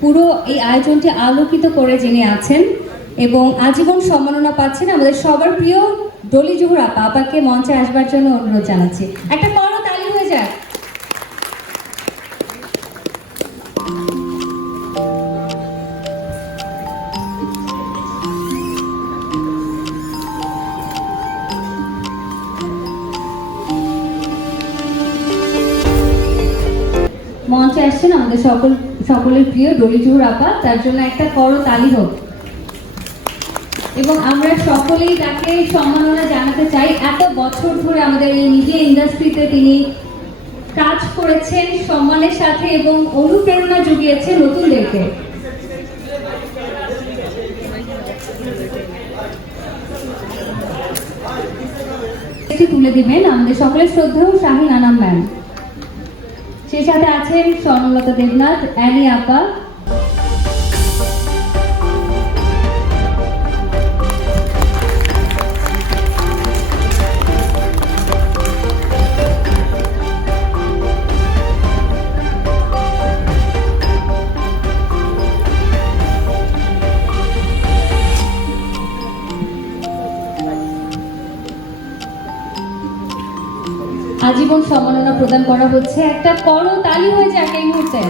পুরো এই আয়োজনটি আলোকিত করে যিনি আছেন এবং আজীবন সম্মাননা পাচ্ছেন আমাদের সবার প্রিয় ডলি জুহুর আপা, আপাকে মঞ্চে আসবার জন্য অনুরোধ জানাচ্ছি। একটা মঞ্চে আসছেন আমাদের সকল, সকলের প্রিয় ডলি জহুর আপা। তার জন্য একটা বড় তালি হোক। এবং আমরা সকলেই তাকে সম্মাননা জানাতে চাই। এত বছর ধরে আমাদের এই মিডিয়া ইন্ডাস্ট্রিতে তিনি কাজ করেছেন, সম্মানের সাথে এবং অনুপ্রেরণা জুগিয়েছেন নতুনদেরকে। তুলে দিবেন আমাদের সকলের শ্রদ্ধেয় শাহিন আনাম ম্যাম। সেই সাথে আছেন স্বর্ণলতা দেবনাথ অ্যানি আপা আজীবন সম্মাননা প্রদান করা হচ্ছে। একটা বড় তালি হয়ে যাক এই মুহূর্তে।